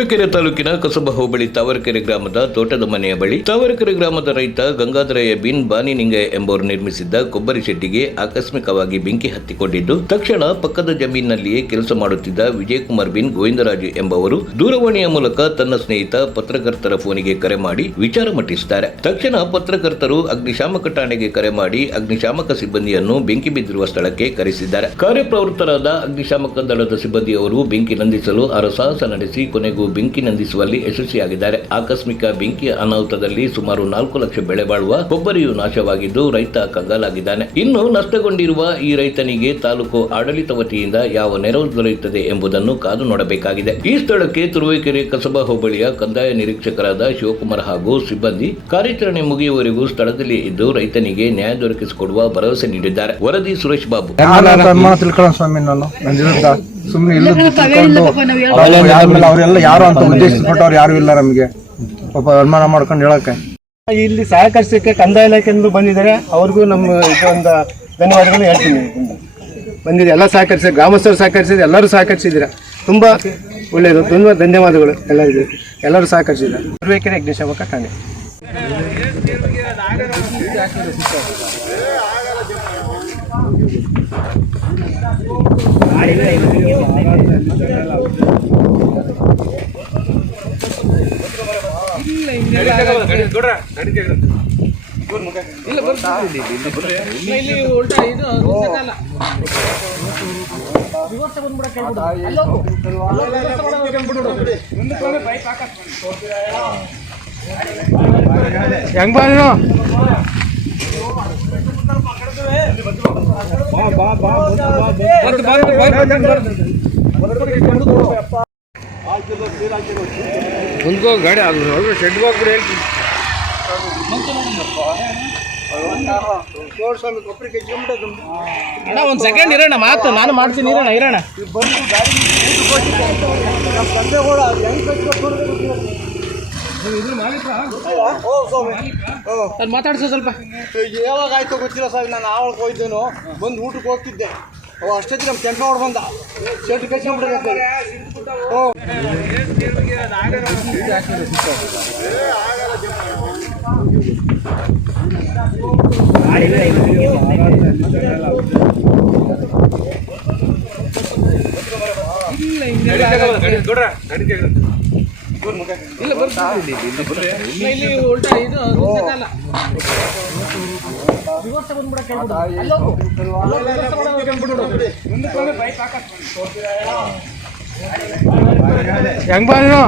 ತುರುವೇಕೆರೆ ತಾಲೂಕಿನ ಕಸಬಾ ಹೋಬಳಿ ತಾವರೆಕೆರೆ ಗ್ರಾಮದ ತೋಟದ ಮನೆಯ ಬಳಿ ತಾವರೆಕೆರೆ ಗ್ರಾಮದ ರೈತ ಗಂಗಾಧರಯ್ಯ ಬಿನ್ ಬಾನಿನಿಂಗೆ ಎಂಬುವರು ನಿರ್ಮಿಸಿದ್ದ ಕೊಬ್ಬರಿ ಶೆಡ್ಡಿಗೆ ಆಕಸ್ಮಿಕವಾಗಿ ಬೆಂಕಿ ಹತ್ತಿಕೊಂಡಿದ್ದು, ತಕ್ಷಣ ಪಕ್ಕದ ಜಮೀನಿನಲ್ಲಿಯೇ ಕೆಲಸ ಮಾಡುತ್ತಿದ್ದ ವಿಜಯಕುಮಾರ್ ಬಿನ್ ಗೋವಿಂದರಾಜು ಎಂಬುವರು ದೂರವಾಣಿಯ ಮೂಲಕ ತನ್ನ ಸ್ನೇಹಿತ ಪತ್ರಕರ್ತರ ಫೋನಿಗೆ ಕರೆ ಮಾಡಿ ವಿಚಾರ ಮುಟ್ಟಿಸಿದ್ದಾರೆ. ತಕ್ಷಣ ಪತ್ರಕರ್ತರು ಅಗ್ನಿಶಾಮಕ ಠಾಣೆಗೆ ಕರೆ ಮಾಡಿ ಅಗ್ನಿಶಾಮಕ ಸಿಬ್ಬಂದಿಯನ್ನು ಬೆಂಕಿ ಬಿದ್ದಿರುವ ಸ್ಥಳಕ್ಕೆ ಕರೆಸಿದ್ದಾರೆ. ಕಾರ್ಯಪ್ರವೃತ್ತರಾದ ಅಗ್ನಿಶಾಮಕ ದಳದ ಸಿಬ್ಬಂದಿಯವರು ಬೆಂಕಿ ನಂದಿಸಲು ಹರಸಾಹಸ ನಡೆಸಿ ಕೊನೆಗೂ ಬೆಂಕಿ ನಂದಿಸುವಲ್ಲಿ ಯಶಸ್ವಿಯಾಗಿದ್ದಾರೆ. ಆಕಸ್ಮಿಕ ಬೆಂಕಿಯ ಅನಾಹುತದಲ್ಲಿ ಸುಮಾರು 4 ಲಕ್ಷ ಬೆಳೆ ಬಾಳುವ ಕೊಬ್ಬರಿಯು ನಾಶವಾಗಿದ್ದು ರೈತ ಕಂಗಾಲಾಗಿದ್ದಾನೆ. ಇನ್ನು ನಷ್ಟಗೊಂಡಿರುವ ಈ ರೈತನಿಗೆ ತಾಲೂಕು ಆಡಳಿತ ವತಿಯಿಂದ ಯಾವ ನೆರವು ದೊರೆಯುತ್ತದೆ ಎಂಬುದನ್ನು ಕಾದು ನೋಡಬೇಕಾಗಿದೆ. ಈ ಸ್ಥಳಕ್ಕೆ ತುರುವೇಕೆರೆ ಕಸಬಾ ಹೋಬಳಿಯ ಕಂದಾಯ ನಿರೀಕ್ಷಕರಾದ ಶಿವಕುಮಾರ್ ಹಾಗೂ ಸಿಬ್ಬಂದಿ ಕಾರ್ಯಾಚರಣೆ ಮುಗಿಯುವವರೆಗೂ ಸ್ಥಳದಲ್ಲಿ ಇದ್ದು ರೈತನಿಗೆ ನ್ಯಾಯ ದೊರಕಿಸಿಕೊಡುವ ಭರವಸೆ ನೀಡಿದ್ದಾರೆ. ವರದಿ ಸುರೇಶ್ ಬಾಬು. ಸುಮ್ಮನೆ ಅವರೆಲ್ಲ ಯಾರು ಅಂತ ಉದ್ದೇಶಪಟ್ಟವ್ರು ಯಾರು ಇಲ್ಲ, ನಮಗೆ ಪಾಪ ಅನುಮಾನ ಮಾಡ್ಕೊಂಡು ಹೇಳಕ್ಕೆ. ಇಲ್ಲಿ ಸಹಕರಿಸಕ್ಕೆ ಕಂದಾಯ ಇಲಾಖೆಯಿಂದ ಬಂದಿದ್ದಾರೆ, ಅವ್ರಿಗೂ ನಮ್ಮ ಇದೊಂದು ಧನ್ಯವಾದಗಳು ಹೇಳ್ತೀನಿ. ಬಂದಿದೆ ಎಲ್ಲ ಸಹಕರಿಸಿ, ಗ್ರಾಮಸ್ಥರು ಸಹಕರಿಸಿದ್ರೆ, ಎಲ್ಲರೂ ಸಹಕರಿಸಿದ್ದೀರಾ, ತುಂಬ ಒಳ್ಳೆಯದು, ತುಂಬ ಧನ್ಯವಾದಗಳು ಎಲ್ಲರಿಗೂ. ಎಲ್ಲರೂ ಸಹಕರಿಸಿದ್ದಾರೆ. ತುರುವೇಕೆರೆ ಅಗ್ನಿಶಾಮಕ ಠಾಣೆ. ಹೆಂಗ್ ಬಂದ್ರು ಮುಂದ್ಕೋ ಗಾಡಿ ಅದು ಶೆಡ್ ಹೋಗ್ಬಿಡಿ ಹೇಳ್ತೀನಿ. ಒಂದು ಸೆಕೆಂಡ್ ಇರೋಣ, ಮಾತು ನಾನು ಮಾಡ್ತೀನಿ, ಇರೋಣ. ಮಾತಾಡ್ಸೋ ಸ್ವಲ್ಪ. ಯಾವಾಗ ಆಯ್ತು ಗೊತ್ತಿಲ್ಲ ಸರ್, ನಾನು ಆವಳಕ್ಕೆ ಹೋಗಿದ್ದೇನು, ಬಂದು ಊಟಕ್ಕೆ ಹೋಗ್ತಿದ್ದೆ, ಅವ ಅಷ್ಟೊತ್ತಿಗೆ ನಮ್ಮ ಕೆಂಪ ನೋಡಿ ಬಂದ, ಶೆಡ್ ಕಚ್ಕೊಂಡ್ಬಿಟ್ಟು. ಇಲ್ಲಿ ಉಲ್ಟಾ ಇದು ಹೆಂಗ್ ಬಂದ್ರು